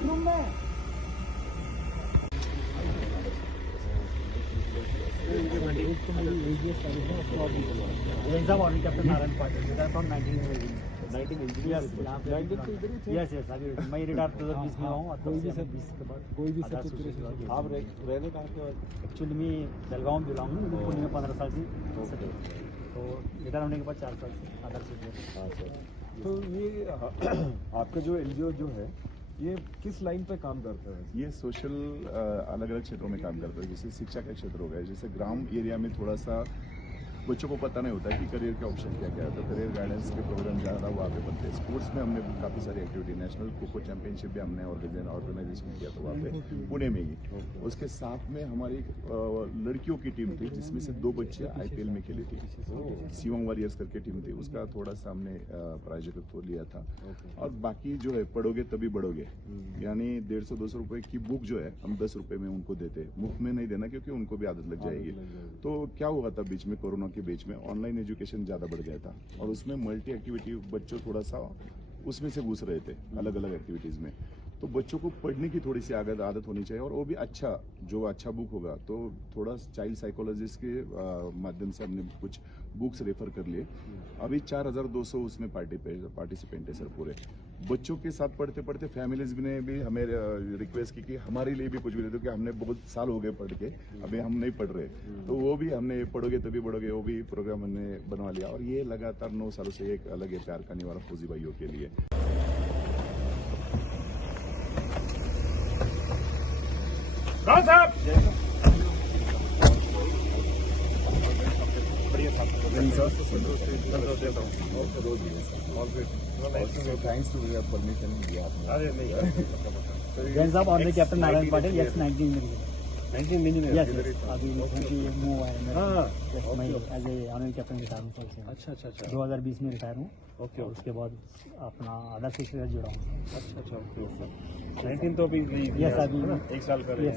Bathroom में captain Narayan Patil from 19 yes अभी मैं रिटायर 2020 में हूँ। कोई भी आप रहने कहाँ के? एक्चुअली मैं बेलगांव बिलोंग हूँ, पुणे में 15 साल से तो रिटायर होने के बाद 4 साल से आधार से। अच्छा, तो ये आपका जो एनजीओ जो है ये किस लाइन पे काम करता है? ये सोशल अलग अलग क्षेत्रों में काम करता है। जैसे शिक्षा का क्षेत्र हो गया, जैसे ग्राम एरिया में थोड़ा सा बच्चों को पता नहीं होता कि करियर के ऑप्शन क्या क्या है, तो करियर गाइडेंस के प्रोग्राम ज़्यादा वहाँ पे बनते हैं। स्पोर्ट्स में हमने काफ़ी सारी activity, national kho kho championship भी हमने ऑर्गेनाइजेशन किया था वहाँ पे पुणे में ही। उसके साथ में हमारी लड़कियों की टीम थी जिसमें से 2 बच्चे IPL में खेली थी। शिवम वॉरियर्स करके टीम थी, उसका थोड़ा सा हमने प्रायोजकत्व लिया था। और बाकी जो है पढ़ोगे तभी बढ़ोगे, यानी 150-200 रुपए की बुक जो है हम 10 रुपए में उनको देते, मुफ्त में नहीं देना क्योंकि उनको भी आदत लग जाएगी। तो क्या हुआ था बीच में, कोरोना के बीच में ऑनलाइन एजुकेशन ज़्यादा बढ़ गया था और उसमें मल्टी एक्टिविटी बच्चों थोड़ा सा उसमें से घुस रहे थे अलग अलग एक्टिविटीज़ में। तो बच्चों को पढ़ने की थोड़ी सी आदत होनी चाहिए और वो भी अच्छा, जो अच्छा बुक होगा। तो थोड़ा चाइल्ड साइकोलॉजिस्ट के माध्यम से हमने कुछ बुक्स रेफर कर लिए। अभी 4200 उसमें पार्टिसिपेंट है सर पूरे। बच्चों के साथ पढ़ते पढ़ते फैमिलीज ने भी हमें रिक्वेस्ट की कि हमारे लिए भी कुछ भी दे दो, कि हमने बहुत साल हो गए पढ़ के, अभी हम नहीं पढ़ रहे। तो वो भी हमने पढ़ोगे तभी बढ़ोगे वो भी प्रोग्राम हमने बनवा लिया और ये लगातार 9 सालों से एक अलग है प्यार का निवारण फौजी भाइयों के लिए। थैंक्स टू योर परमिशन दिया आपने। On captain Narayan Patil yes 19 yes अभी मूव है मेरा। मैं as a honour captain retire हूँ। अच्छा 2020 में रिटायर हूँ। ओके, उसके बाद अपना आधार से जुड़ा हूँ। अच्छा ओके सर। 19 तो अभी यस अभी 1 साल कर रहे हैं।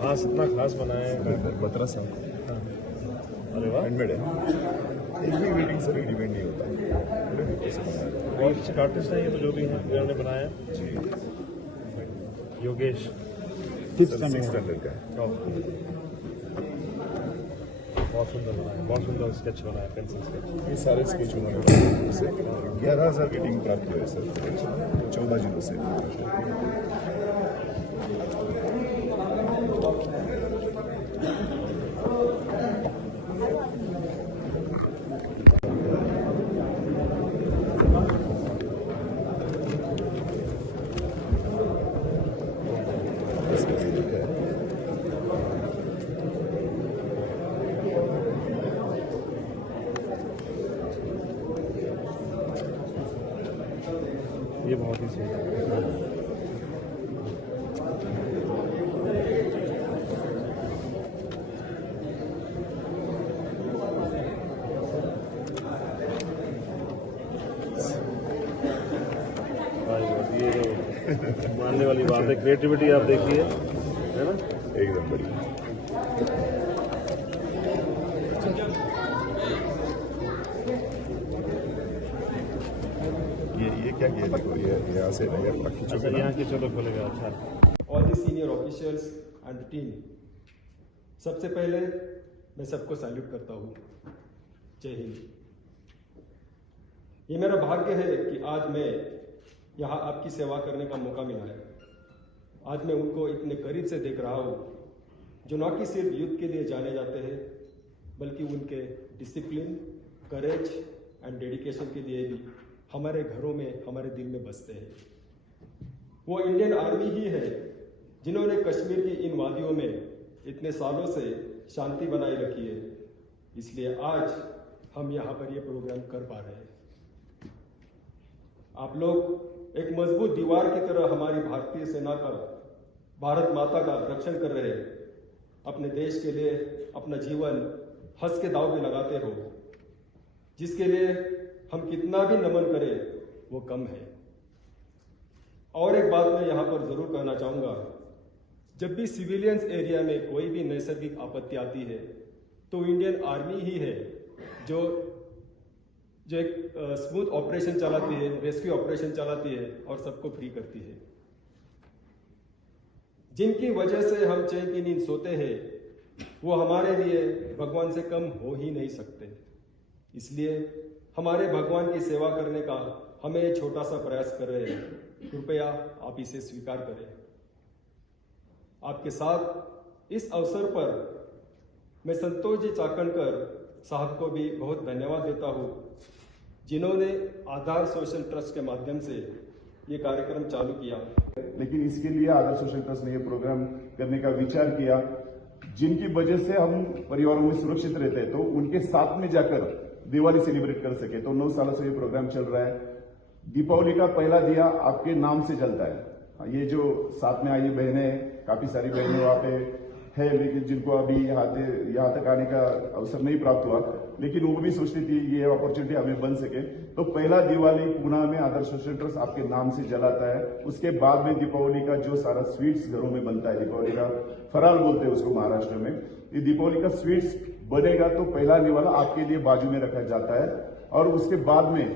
खास इतना खास बनाया है 15 साल। अरे वाह, हैंडमेड है, एक भी वेटिंग से डिपेंड नहीं होता। बहुत अच्छे आर्टिस्ट हैं ये तो जो भी हैं जिन्होंने बनाया। योगेश 6th स्टैंडर्ड का है। बहुत सुंदर बनाया, बहुत सुंदर स्केच बनाया, पेंसिल स्केच। ये सारे स्केच उन्होंने बनाए से 11,000 रेटिंग प्राप्त हुए सर 14 जिलों से। ये बहुत ही सही है। ये मानने वाली बात है, क्रिएटिविटी आप देखिए, है ना, एकदम बढ़िया। ये क्या किया देखो, ये यहाँ से अच्छा यहाँ की चलो खोलेगा। अच्छा, all the senior officers and team, सबसे पहले मैं सबको सैल्यूट करता हूँ। जय हिंद। ये मेरा भाग्य है कि आज मैं यहाँ आपकी सेवा करने का मौका मिला है। आज मैं उनको इतने करीब से देख रहा हूँ, जो न कि सिर्फ युद्ध के लिए जाने जाते हैं, बल्कि उनके डिसिप्लिन, करेज एंड डेडिकेशन के लिए भी हमारे घरों में, हमारे दिल में बसते हैं। वो इंडियन आर्मी ही है जिन्होंने कश्मीर की इन वादियों में इतने सालों से शांति बनाए रखी है। इसलिए आज हम यहाँ पर ये प्रोग्राम कर पा रहे हैं। आप लोग एक मजबूत दीवार की तरह हमारी भारतीय सेना का, भारत माता का रक्षण कर रहे हैं। अपने देश के लिए अपना जीवन हंस के दांव पे लगाते हो, जिसके लिए हम कितना भी नमन करें वो कम है। और एक बात मैं यहाँ पर जरूर कहना चाहूँगा, जब भी सिविलियंस एरिया में कोई भी नैसर्गिक आपत्ति आती है तो इंडियन आर्मी ही है जो एक स्मूथ ऑपरेशन चलाती है, रेस्क्यू ऑपरेशन चलाती है और सबको फ्री करती है। जिनकी वजह से हम चैन की नींद सोते हैं, वो हमारे लिए भगवान से कम हो ही नहीं सकते। इसलिए हमारे भगवान की सेवा करने का हमें छोटा सा प्रयास कर रहे हैं। कृपया आप इसे स्वीकार करें। आपके साथ इस अवसर पर मैं संतोष जी चाकणकर साहब को भी बहुत धन्यवाद देता हूँ, जिन्होंने आधार सोशल ट्रस्ट के माध्यम से ये कार्यक्रम चालू किया। लेकिन इसके लिए आधार सोशल ट्रस्ट ने ये प्रोग्राम करने का विचार किया, जिनकी वजह से हम परिवारों में सुरक्षित रहते हैं, तो उनके साथ में जाकर दिवाली सेलिब्रेट कर सके। तो 9 सालों से ये प्रोग्राम चल रहा है। दीपावली का पहला दिया आपके नाम से जलता है। ये जो साथ में आई बहनें, काफी सारी बहनें वहां पे है, लेकिन जिनको अभी यहाँ तक आने का अवसर नहीं प्राप्त हुआ, लेकिन वो भी सोचती थी ये अपॉर्चुनिटी हमें बन सके। तो पहला दिवाली पुणे में आदर्श सोशल ट्रस्ट आपके नाम से जलाता है। उसके बाद में दीपावली का जो सारा स्वीट्स घरों में बनता है, दीपावली का फराल बोलते हैं उसको महाराष्ट्र में, ये दीपावली का स्वीट्स बनेगा तो पहला दिवाला आपके लिए बाजू में रखा जाता है। और उसके बाद में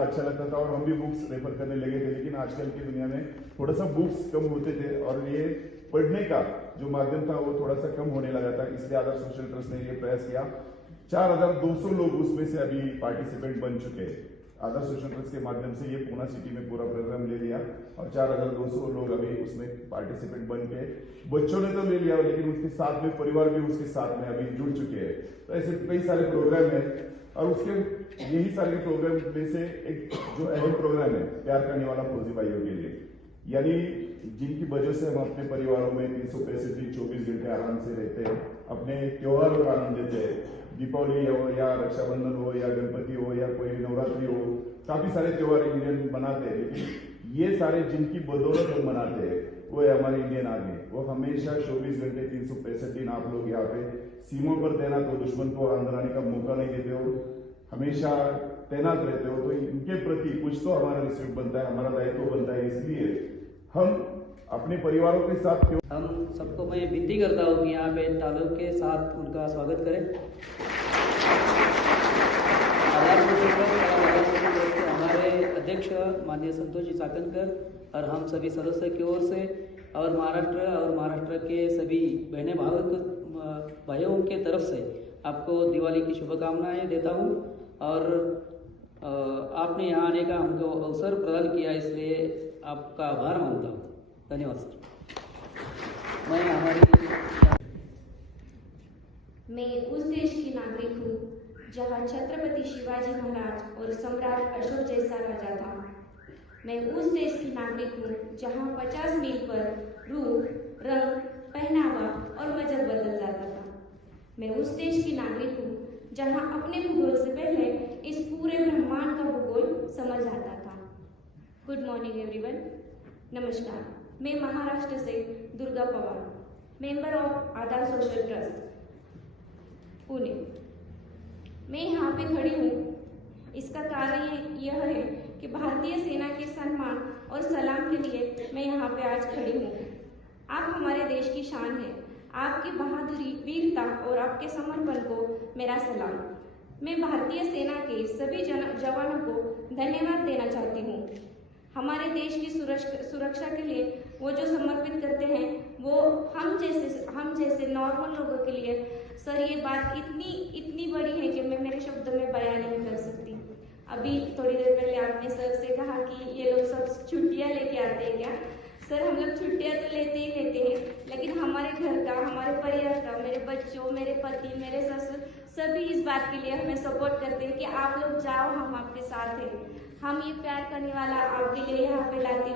अच्छा लगता था और हम भी बुक्स रेफर करने लगे थे, लेकिन आजकल की दुनिया में थोड़ा सा बुक्स कम होते थे और ये पढ़ने का जो माध्यम था वो थोड़ा सा कम होने लगा था। इसलिए आदर्श सोशल ट्रस्ट ने ये प्रयास किया। 4200 लोग उसमें से अभी पार्टिसिपेंट बन चुके हैं। आदर्श सोशल ट्रस्ट के माध्यम से ये पुणे सिटी में पूरा प्रोग्राम ले लिया और 4200 लोग अभी उसमें पार्टिसिपेंट बन के, बच्चों ने तो ले लिया लेकिन उसके साथ में परिवार भी उसके साथ में अभी जुड़ चुके हैं। तो ऐसे कई सारे प्रोग्राम है और उसके यही सारे प्रोग्राम में से एक जो अहम प्रोग्राम है प्यार करने वाला फौजी भाइयों के लिए, यानी जिनकी वजह से हम अपने परिवारों में 365 दिन 24 घंटे आराम से रहते हैं, अपने त्योहारों का आनंद लेते हैं। दीपावली हो या रक्षाबंधन हो या गणपति हो या कोई नवरात्रि हो, काफी सारे त्योहार इंडियन मनाते हैं, लेकिन ये सारे जिनकी बदौलत हम मनाते हैं वो है हमारी इंडियन आर्मी। वो हमेशा 24 घंटे 365 दिन आप लोग यहाँ पे सीमाओं पर तैनात हो, दुश्मन को अंदर आने का मौका नहीं देते हो, हमेशा तैनात रहते हो। तो इनके प्रति कुछ तो हमारा रिस्पेक्ट बनता है, हमारा दायित्व बनता है। इसलिए हम अपने परिवारों के साथ हम सबको मैं विनती करता हूँ कि यहाँ पे तालों के साथ उनका स्वागत करें। हमारे अध्यक्ष माननीय संतोष जी चाकणकर और हम सभी सदस्य की ओर से और महाराष्ट्र के सभी बहने भाइयों के तरफ से आपको दिवाली की शुभकामनाएं देता हूँ। और आपने यहाँ आने का हमको अवसर प्रदान किया, इसलिए आपका आभार मानता हूँ। धन्यवाद सर। मैं उस देश की नागरिक हूँ जहाँ छत्रपति शिवाजी महाराज और सम्राट अशोक जैसा राजा था। मैं उस देश की नागरिक हूँ जहाँ 50 मील पर रूप, रंग, पहनावा और मजहब बदल जाता था। मैं उस देश की नागरिक हूँ जहाँ अपने भूगोल से पहले इस पूरे ब्रह्मांड का भूगोल समझ आता था। Good morning everyone. नमस्कार, मैं महाराष्ट्र से Durga Pawar, member of Aadhaar social trust Pune. मैं यहाँ पे खड़ी हूँ, इसका कारण यह है कि भारतीय सेना के सम्मान और सलाम के लिए मैं यहाँ पे आज खड़ी हूँ। आप हमारे देश की शान हैं। आपकी बहादुरी, वीरता और आपके समर्पण को मेरा सलाम। मैं भारतीय सेना के सभी जवानों को धन्यवाद देना चाहती हूँ। हमारे देश की सुरक्षा के लिए वो जो समर्पित करते हैं, वो हम जैसे नॉर्मल लोगों के लिए सर ये बात इतनी बड़ी है कि मैं मेरे शब्दों में बयान नहीं कर सकती। अभी थोड़ा ने सर से कहा कि ये लोग सब छुट्टियां लेके आते हैं क्या? सर हम लोग छुट्टियां तो लेते ही लेते हैं, लेकिन हमारे घर का, हमारे परिवार का, मेरे बच्चों, मेरे पति, मेरे ससुर सभी इस बात के लिए हमें सपोर्ट करते हैं कि आप लोग जाओ, हम आपके साथ हैं। हम ये प्यार करने वाला आपके लिए यहाँ पे लाते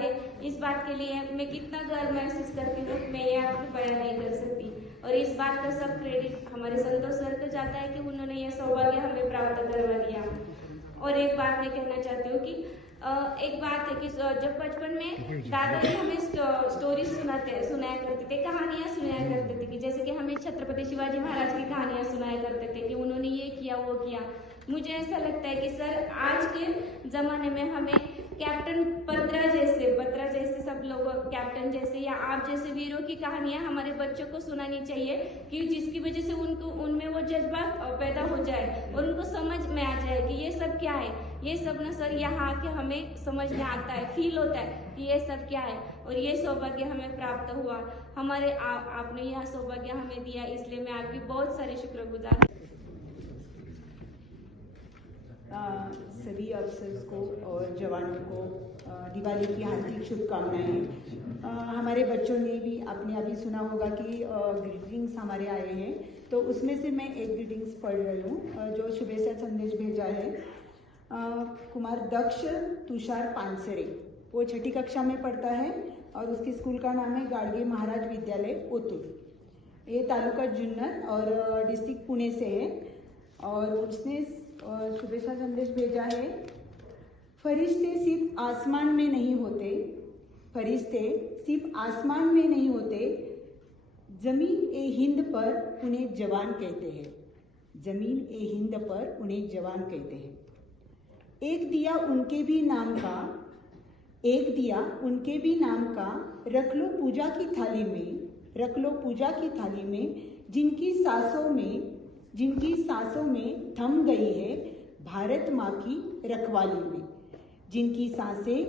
हैं। इस बात के लिए मैं कितना गर्व महसूस करती हूँ, मैं ये आपको बयान नहीं कर सकती। और इस बात का सब क्रेडिट हमारे संतोष सर को जाता है कि उन्होंने ये सौभाग्य हमें प्राप्त करवा दिया। और एक बात मैं कहना चाहती हूँ कि एक बात है कि जब बचपन में दादाजी हमें स्टोरी सुनाया करते थे, कहानियां सुनाया करते थे, कि जैसे कि हमें छत्रपति शिवाजी महाराज की कहानियां सुनाया करते थे कि उन्होंने ये किया वो किया। मुझे ऐसा लगता है कि सर आज के ज़माने में हमें कैप्टन बत्रा जैसे सब लोग कैप्टन जैसे या आप जैसे वीरों की कहानियां हमारे बच्चों को सुनानी चाहिए, कि जिसकी वजह से उनमें वो जज्बा पैदा हो जाए और उनको समझ में आ जाए कि ये सब क्या है। ये सब ना सर यहाँ आके हमें समझ में आता है, फील होता है कि ये सब क्या है। और ये सौभाग्य हमें प्राप्त हुआ, हमारे आपने यह सौभाग्य हमें दिया, इसलिए मैं आपकी बहुत सारी शुक्रगुजार। सभी अफसर्स को और जवानों को दिवाली की हार्दिक शुभकामनाएं। हमारे बच्चों ने भी आपने अभी सुना होगा कि ग्रीटिंग्स हमारे आए हैं, तो उसमें से मैं एक ग्रीटिंग्स पढ़ रही हूँ जो शुभेच्छा संदेश भेजा है। कुमार दक्ष तुषार पानसरे, वो 6ठी कक्षा में पढ़ता है और उसके स्कूल का नाम है गाडगे महाराज विद्यालय ओतूर। ये तालुका जुन्नर और डिस्ट्रिक्ट पुणे से है। और उसने शुभेच्छा संदेश भेजा है। फरिश्ते सिर्फ आसमान में नहीं होते, फरिश्ते सिर्फ आसमान में नहीं होते, जमीन ए हिंद पर उन्हें जवान कहते हैं, जमीन ए हिंद पर उन्हें जवान कहते हैं। एक दिया उनके भी नाम का, एक दिया उनके भी नाम का, रख लो पूजा की थाली में, रख लो पूजा की थाली में, जिनकी सांसों में थम गई है भारत माँ की रखवाली में, जिनकी सांसें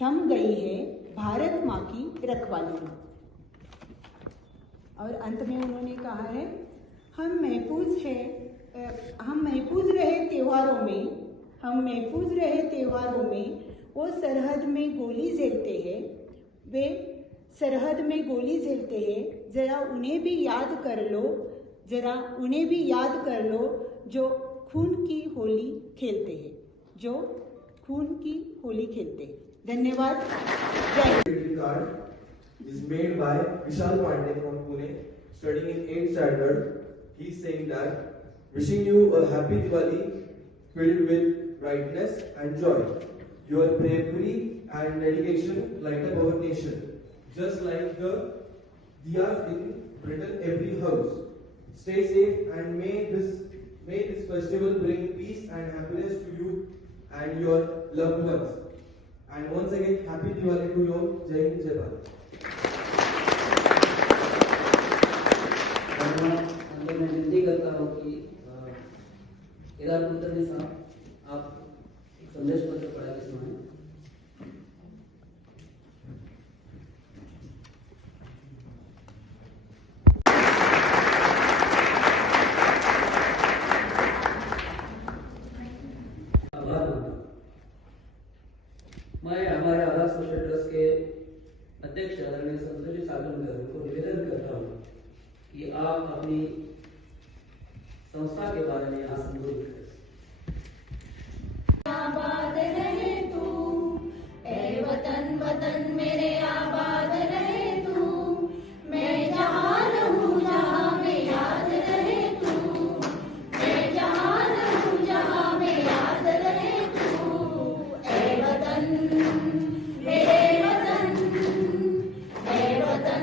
थम गई है भारत माँ की रखवाली में। और अंत में उन्होंने कहा है, हम महफूज रहे त्योहारों में, हम महफूज रहे त्योहारों में, वो सरहद में गोली झेलते हैं, वे सरहद में गोली झेलते हैं, जरा उन्हें भी याद कर लो, जरा उन्हें भी याद कर लो, जो खून की होली खेलते हैं, जो खून की होली खेलते हैं। धन्यवाद। Greeting card is made by Vishal Pandey from Pune, studying in 8th standard. He is saying that wishing you a happy Diwali filled with brightness and joy. Your bravery and dedication light up our nation, just like the diyas in Britain every house. Stay safe and may this festival bring peace and happiness to you and your loved ones. And once again, happy Diwali to you all. Jai Hind, Jai Bharat. मैं विनती करता हूँ कि केदार कुलकर्णी साहब आप एक संदेश पत्र पढ़ा के सुनाएं। मैं हमारे आधार सोशल ट्रस्ट के अध्यक्ष आदरणीय संतोष जी सागरकर को निवेदन करता हूँ कि आप अपनी संस्था के बारे में यहाँ संबोधित करें। आबाद रहे तू, ए वतन वतन मेरे आबाद रहे तू, मैं जहाँ रहूँ जहाँ में याद रहे तू, मैं जहाँ रहूँ जहाँ में याद रहे तू, ए वतन मेरे वतन, ए वतन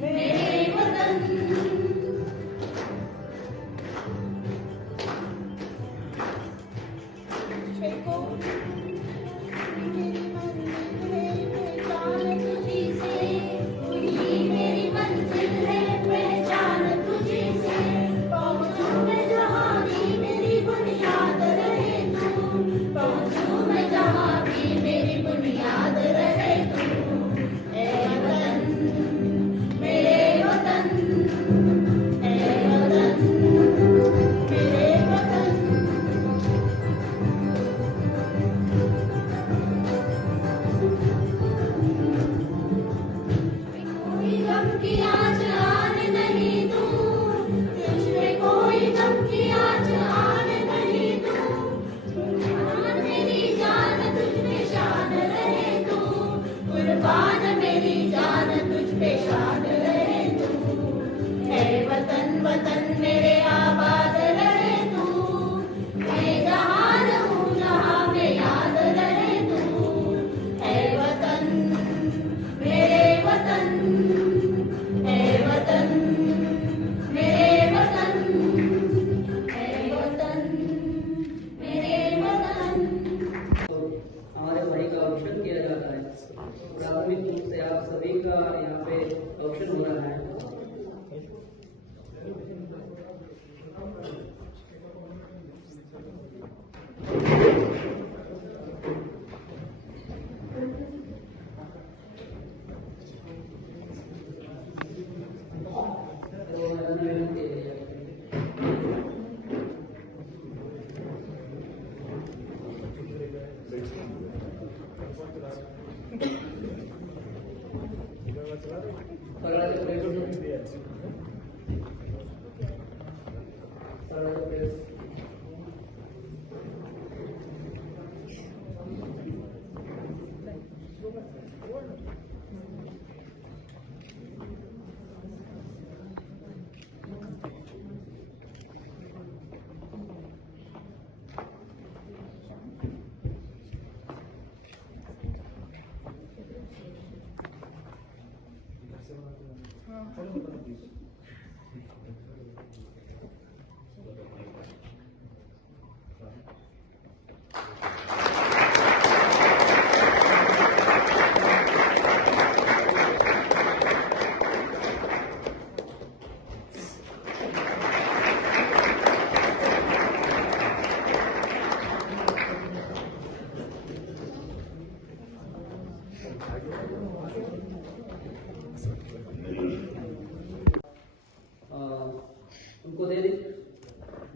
मेरे वतन।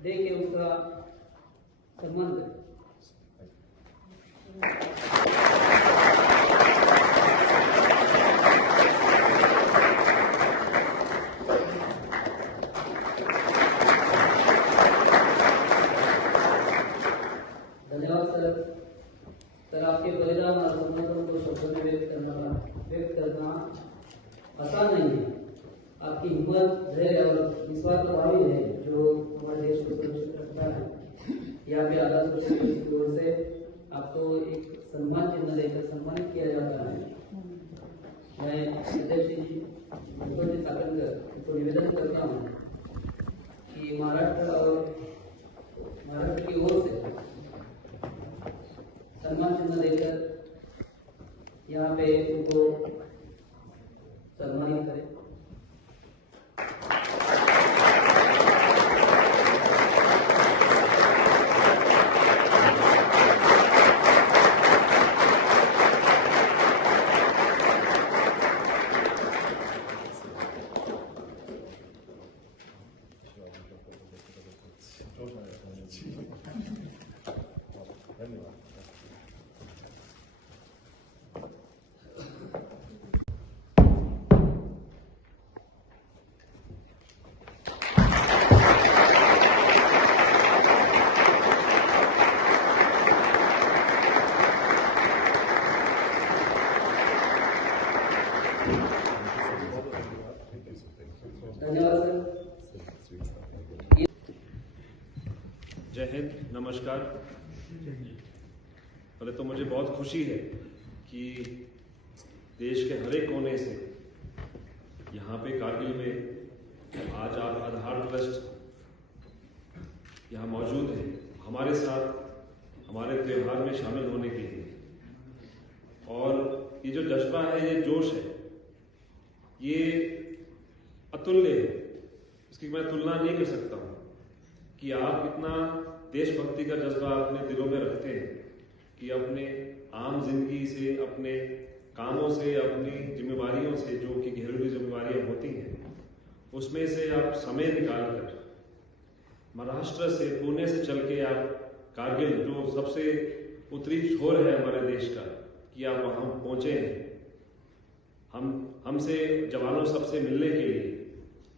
दे के उसका सम्मान करें। धन्यवाद सर। सर आपके बलिदान और समर्पण को शब्दों में व्यक्त करना आसान नहीं है। आपकी हिम्मत, धैर्य और विश्वास प्रभावी है जो हमारे देश को सुरक्षित रखता है। यहाँ पे आजाद सोशल की ओर से आपको एक सम्मान चिन्ह देकर सम्मानित किया जाता है। मैं अध्यक्ष जी साकरकर को निवेदन करता हूँ कि महाराष्ट्र की ओर से सम्मान चिन्ह देकर यहाँ पे उनको सम्मानित करें। जय हिंद, नमस्कार। पहले तो मुझे बहुत खुशी है कि देश के हर एक कोने से यहाँ पे कारगिल में आज आप आधार ट्रस्ट यहाँ मौजूद है हमारे साथ हमारे त्योहार में शामिल होने के लिए। और ये जो जज्बा है, ये जोश है, ये अतुल्य है। इसकी मैं तुलना नहीं कर सकता हूँ कि आप इतना देशभक्ति का जज्बा अपने दिलों में रखते हैं कि अपने आम जिंदगी से, अपने कामों से, अपनी जिम्मेवारियों से, जो कि घरेलू जिम्मेवारियां होती हैं, उसमें से आप समय निकालकर महाराष्ट्र से, पुणे से चल के आप कारगिल, जो सबसे उत्तरी छोर है हमारे देश का, कि आप वहां पहुंचे हैं हमसे जवानों सबसे मिलने के लिए।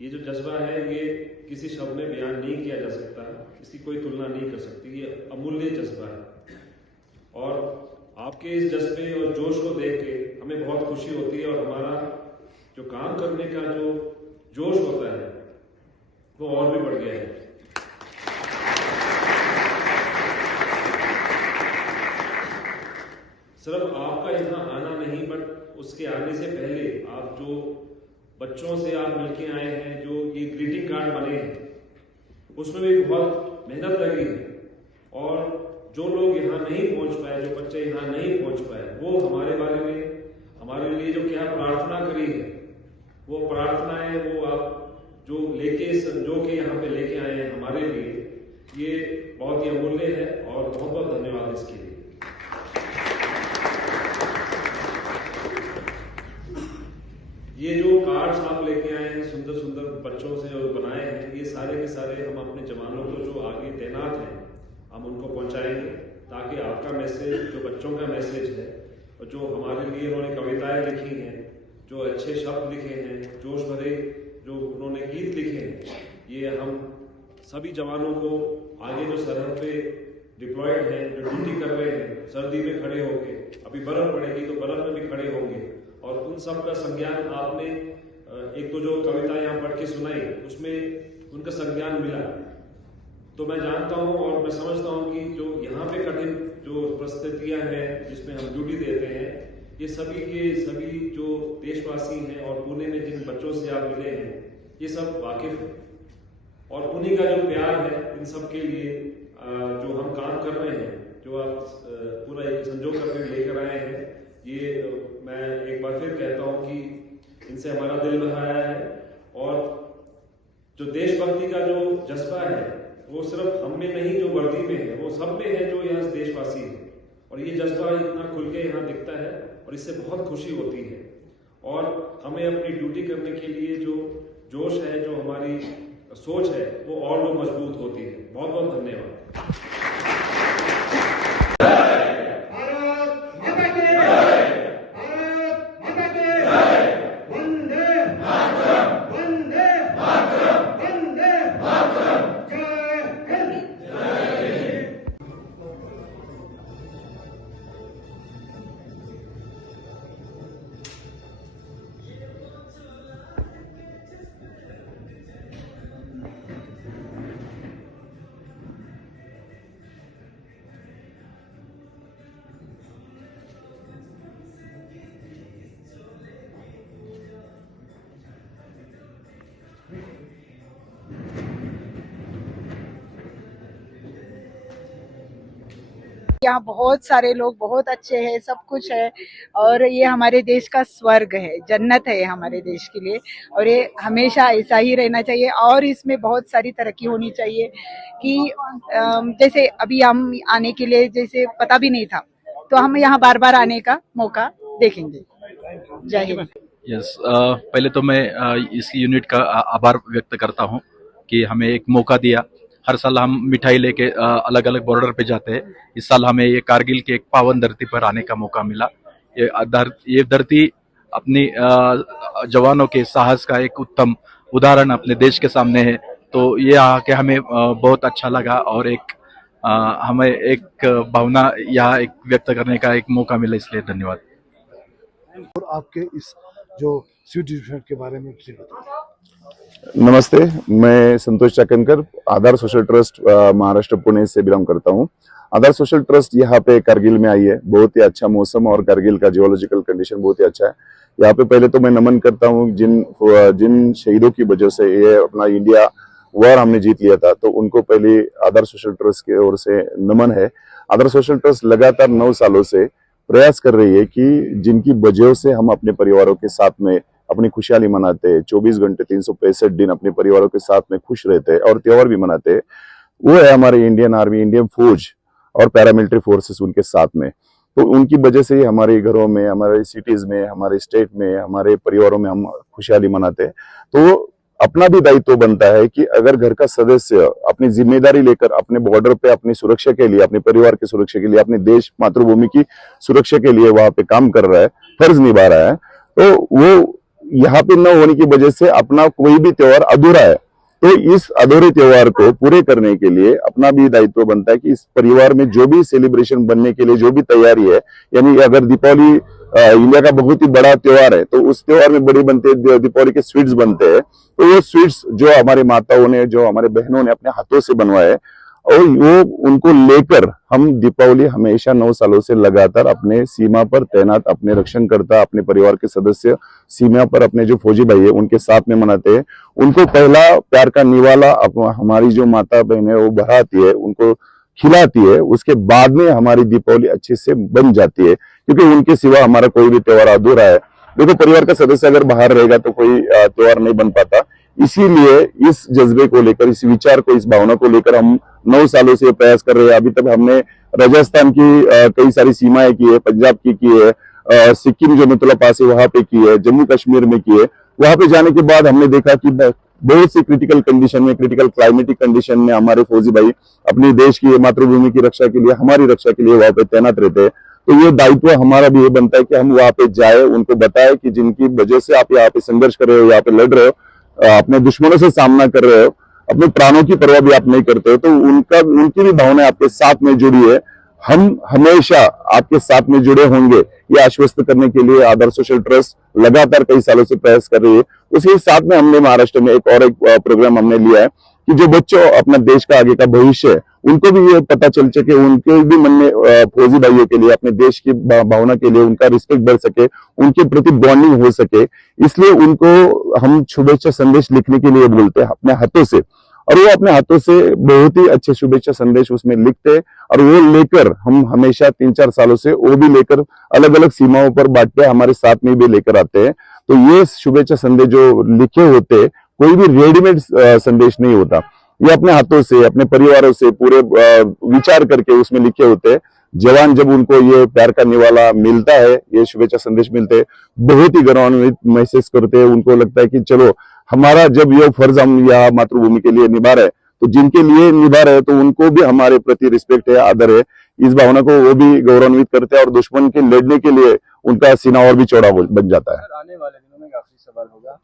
ये जो जज्बा है, ये किसी शब्द में बयान नहीं किया जा सकता, इसकी कोई तुलना नहीं कर सकती। ये अमूल्य जज्बा है और आपके इस जज्बे और जोश को देख के हमें बहुत खुशी होती है और हमारा जो काम करने का जो जोश होता है वो और भी बढ़ गया है। सिर्फ आपका यहाँ आना नहीं, बट उसके आने से पहले आप जो बच्चों से आप मिलके आए हैं, जो ये ग्रीटिंग कार्ड बने हैं, उसमें भी बहुत मेहनत लगी है। और जो लोग यहाँ नहीं पहुंच पाए, जो बच्चे यहाँ नहीं पहुंच पाए, वो हमारे बारे में, हमारे लिए जो क्या प्रार्थना करी है, वो प्रार्थनाएं, वो आप जो लेके संजो के यहाँ पे लेके आए हैं हमारे लिए, ये बहुत ही अमूल्य है और बहुत बहुत धन्यवाद इसके लिए। ये जो कार्ड्स आप लेके आए हैं, सुंदर सुंदर बच्चों से जो बनाए हैं, ये सारे के सारे हम अपने जवानों को जो आगे तैनात हैं, हम उनको पहुंचाएंगे, ताकि आपका मैसेज, जो बच्चों का मैसेज है, और जो हमारे लिए उन्होंने कविताएं लिखी हैं, जो अच्छे शब्द लिखे हैं, जोश भरे जो उन्होंने गीत लिखे हैं, ये हम सभी जवानों को आगे जो सरहद पे डिप्लॉयड हैं, जो ड्यूटी कर रहे हैं, सर्दी में खड़े होके, अभी बर्फ पड़ेगी तो बर्फ में भी खड़े होंगे, और उन सब का संज्ञान आपने एक तो जो कविता यहाँ पढ़ के सुनाई, उसमें उनका संज्ञान मिला। तो मैं जानता हूँ और मैं समझता हूँ कि जो यहाँ पे कठिन जो परिस्थितियां हैं, जिसमें हम ड्यूटी देते हैं, ये सभी के सभी जो देशवासी हैं और पुणे में जिन बच्चों से आप मिले हैं, ये सब वाकिफ हैं। और उन्हीं का जो प्यार है, इन सब के लिए जो हम काम कर रहे हैं, जो आप पूरा एक संजो करके लेकर आए हैं, ये मैं एक बार फिर कहता हूं कि इनसे हमारा दिल बहाया है। और जो देशभक्ति का जो जज्बा है, वो सिर्फ हम में नहीं, जो वर्दी में है, वो सब में है, जो यहाँ देशवासी है। और ये जज्बा इतना खुल के यहाँ दिखता है और इससे बहुत खुशी होती है। और हमें अपनी ड्यूटी करने के लिए जो जोश है, जो हमारी सोच है वो और लोग मजबूत होती है। बहुत बहुत धन्यवाद। यहाँ बहुत सारे लोग बहुत अच्छे हैं, सब कुछ है और ये हमारे देश का स्वर्ग है, जन्नत है हमारे देश के लिए और ये हमेशा ऐसा ही रहना चाहिए और इसमें बहुत सारी तरक्की होनी चाहिए कि जैसे अभी हम आने के लिए जैसे पता भी नहीं था तो हम यहाँ बार बार आने का मौका देखेंगे। जय हिंद। यस, पहले तो मैं इस यूनिट का आभार व्यक्त करता हूँ कि हमें एक मौका दिया। हर साल हम मिठाई लेके अलग अलग बॉर्डर पे जाते हैं। इस साल हमें ये कारगिल के एक पावन धरती पर आने का मौका मिला। ये धरती अपनी जवानों के साहस का एक उत्तम उदाहरण अपने देश के सामने है। तो ये आके हमें बहुत अच्छा लगा और हमें एक भावना यहाँ एक व्यक्त करने का एक मौका मिला, इसलिए धन्यवाद। और आपके इस जो स्वीट डिविजन के बारे में बताइए। नमस्ते, मैं संतोष चाकणकर आधार सोशल ट्रस्ट महाराष्ट्र पुणे से बिलोंग करता हूँ। आधार सोशल ट्रस्ट यहाँ पे कारगिल में आई है। बहुत ही अच्छा मौसम और कारगिल का जियोलॉजिकल कंडीशन बहुत ही अच्छा है। यहाँ पे पहले तो मैं नमन करता हूँ जिन शहीदों की वजह से ये अपना इंडिया वॉर हमने जीत लिया था, तो उनको पहले आधार सोशल ट्रस्ट की ओर से नमन है। आधार सोशल ट्रस्ट लगातार 9 सालों से प्रयास कर रही है कि जिनकी वजह से हम अपने परिवारों के साथ में अपनी खुशहाली मनाते हैं, 24 घंटे 365 दिन अपने परिवारों के साथ में खुश रहते हैं और त्योहार भी मनाते हैं, वो है हमारे इंडियन आर्मी, इंडियन फौज और पैरामिलिट्री फोर्सेस उनके साथ में। तो उनकी वजह से ही हमारे घरों में, हमारे सिटीज में, हमारे स्टेट में, हमारे परिवारों में हम खुशहाली मनाते हैं। तो अपना भी दायित्व बनता है कि अगर घर का सदस्य अपनी जिम्मेदारी लेकर अपने बॉर्डर पे अपनी सुरक्षा के लिए, अपने परिवार की सुरक्षा के लिए, अपने देश मातृभूमि की सुरक्षा के लिए वहां पे काम कर रहा है, फर्ज निभा रहा है, तो वो यहाँ पे न होने की वजह से अपना कोई भी त्योहार अधूरा है। तो इस अधूरे त्योहार को पूरे करने के लिए अपना भी दायित्व बनता है कि इस परिवार में जो भी सेलिब्रेशन बनने के लिए जो भी तैयारी है, यानी अगर दीपावली इंडिया का बहुत ही बड़ा त्योहार है तो उस त्योहार में बड़ी बनते दीपावली के स्वीट्स बनते हैं। तो वो स्वीट्स जो हमारे माताओं ने, जो हमारे बहनों ने अपने हाथों से बनवाए और वो उनको लेकर हम दीपावली हमेशा 9 सालों से लगातार अपने सीमा पर तैनात अपने रक्षण करता अपने परिवार के सदस्य सीमा पर अपने जो फौजी भाई है उनके साथ में मनाते हैं। उनको पहला प्यार का निवाला हमारी जो माता बहन है वो बढ़ाती है, उनको खिलाती है, उसके बाद में हमारी दीपावली अच्छे से बन जाती है, क्योंकि उनके सिवा हमारा कोई भी त्योहार अधूरा है। देखो, परिवार का सदस्य अगर बाहर रहेगा तो कोई त्योहार नहीं बन पाता। इसीलिए इस जज्बे को लेकर, इस विचार को, इस भावना को लेकर हम 9 सालों से प्रयास कर रहे हैं। अभी तक हमने राजस्थान की कई सारी सीमाएं की है, पंजाब की है, सिक्किम जो मिथिला पास है वहां पे की है, जम्मू कश्मीर में की है। वहां पे जाने के बाद हमने देखा कि बहुत सी क्रिटिकल कंडीशन में, क्रिटिकल क्लाइमेटिक कंडीशन में हमारे फौजी भाई अपने देश की मातृभूमि की रक्षा के लिए, हमारी रक्षा के लिए वहां पे तैनात रहते हैं। तो ये दायित्व हमारा भी ये बनता है कि हम वहां पे जाए, उनको बताए कि जिनकी वजह से आप यहाँ पे संघर्ष कर रहे हो, यहाँ पे लड़ रहे हो, अपने दुश्मनों से सामना कर रहे हो, अपने प्राणों की परवाह भी आप नहीं करते हो, तो उनकी भी भावना आपके साथ में जुड़ी है। हम हमेशा आपके साथ में जुड़े होंगे, ये आश्वस्त करने के लिए आधार सोशल ट्रस्ट लगातार कई सालों से प्रयास कर रही है। उसके साथ में हमने महाराष्ट्र में एक प्रोग्राम हमने लिया है कि जो बच्चों अपना देश का आगे का भविष्य है उनको भी ये पता चल सके, उनके भी मन में फौजी भाइयों के लिए, अपने देश की भावना के लिए उनका रिस्पेक्ट बढ़ सके, उनके प्रति बॉन्डिंग हो सके। इसलिए उनको हम शुभेच्छा संदेश लिखने के लिए बोलते हैं अपने हाथों से, और वो अपने हाथों से बहुत ही अच्छे शुभेच्छा संदेश उसमें लिखते हैं और वो लेकर हम हमेशा 3-4 सालों से वो भी लेकर अलग अलग सीमाओं पर बांटते हैं, हमारे साथ में भी लेकर आते हैं। तो ये शुभेच्छा संदेश जो लिखे होते, कोई भी रेडीमेड संदेश नहीं होता, ये अपने हाथों से, अपने परिवारों से पूरे विचार करके उसमें लिखे होते हैं। जवान जब उनको ये प्यार का निवाला मिलता है, ये शुभेच्छा संदेश मिलते हैं, बहुत ही गौरवान्वित महसूस करते हैं। उनको लगता है कि चलो हमारा जब ये फर्ज हम यहाँ मातृभूमि के लिए निभा रहे हैं, तो जिनके लिए निभा रहे हैं तो उनको भी हमारे प्रति रिस्पेक्ट है, आदर है। इस भावना को वो भी गौरवान्वित करते हैं और दुश्मन के लड़ने के लिए उनका सीना और भी चौड़ा बन जाता है। आने वाले दिनों में आखिरी सवाल होगा,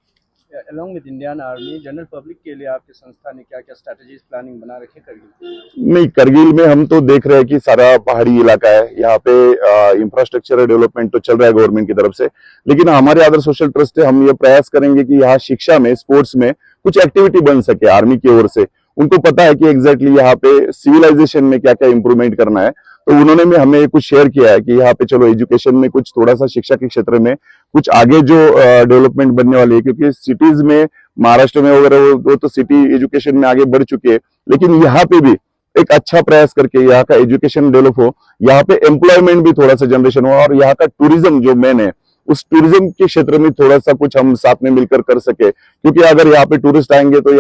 along with Indian army general public के लिए आपकी संस्था ने क्या क्या स्ट्रेटेजीज प्लानिंग बना रखी करगिल? नहीं, करगिल में हम तो देख रहे हैं कि सारा पहाड़ी इलाका है, यहाँ पे इंफ्रास्ट्रक्चर डेवलपमेंट तो चल रहा है गवर्नमेंट की तरफ से, लेकिन हमारे आदर सोशल ट्रस्ट है, हम ये प्रयास करेंगे कि यहाँ शिक्षा में, स्पोर्ट्स में कुछ एक्टिविटी बन सके आर्मी की ओर से। उनको पता है कि एग्जैक्टली यहाँ पे सिविलाइजेशन में क्या क्या इंप्रूवमेंट करना है, तो उन्होंने में हमें कुछ शेयर किया है कि यहाँ पे चलो एजुकेशन में कुछ थोड़ा सा शिक्षा के क्षेत्र में कुछ आगे जो डेवलपमेंट बनने वाली है, क्योंकि सिटीज में महाराष्ट्र में वगैरह वो तो सिटी एजुकेशन में आगे बढ़ चुकी है, लेकिन यहाँ पे भी एक अच्छा प्रयास करके यहाँ का एजुकेशन डेवलप हो, यहाँ पे एम्प्लॉयमेंट भी थोड़ा सा जनरेशन हो और यहाँ का टूरिज्म जो मेन है उस टूरिज्म के क्षेत्र में थोड़ा सा कुछ हम साथ में मिलकर कर सके, क्योंकि अगर यहाँ पे टूरिस्ट आएंगे तो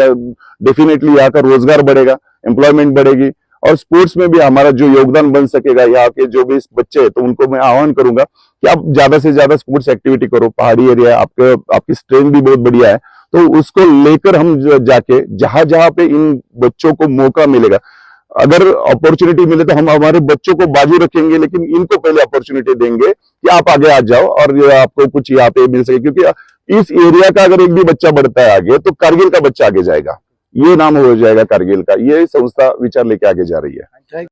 डेफिनेटली यहाँ का रोजगार बढ़ेगा, एम्प्लॉयमेंट बढ़ेगी और स्पोर्ट्स में भी हमारा जो योगदान बन सकेगा। यहाँ के जो भी बच्चे हैं तो उनको मैं आह्वान करूंगा कि आप ज्यादा से ज्यादा स्पोर्ट्स एक्टिविटी करो। पहाड़ी एरिया आपकी स्ट्रेंथ भी बहुत बढ़िया है, तो उसको लेकर हम जाके जहां जहां पे इन बच्चों को मौका मिलेगा, अगर अपॉर्चुनिटी मिले तो हम हमारे बच्चों को बाजू रखेंगे, लेकिन इनको पहले अपॉर्चुनिटी देंगे कि आप आगे आ जाओ और आपको कुछ यहाँ पे मिल सके, क्योंकि इस एरिया का अगर एक भी बच्चा बढ़ता है आगे तो कारगिल का बच्चा आगे जाएगा, ये नाम हो जाएगा कारगिल का। ये संस्था विचार लेके आगे जा रही है।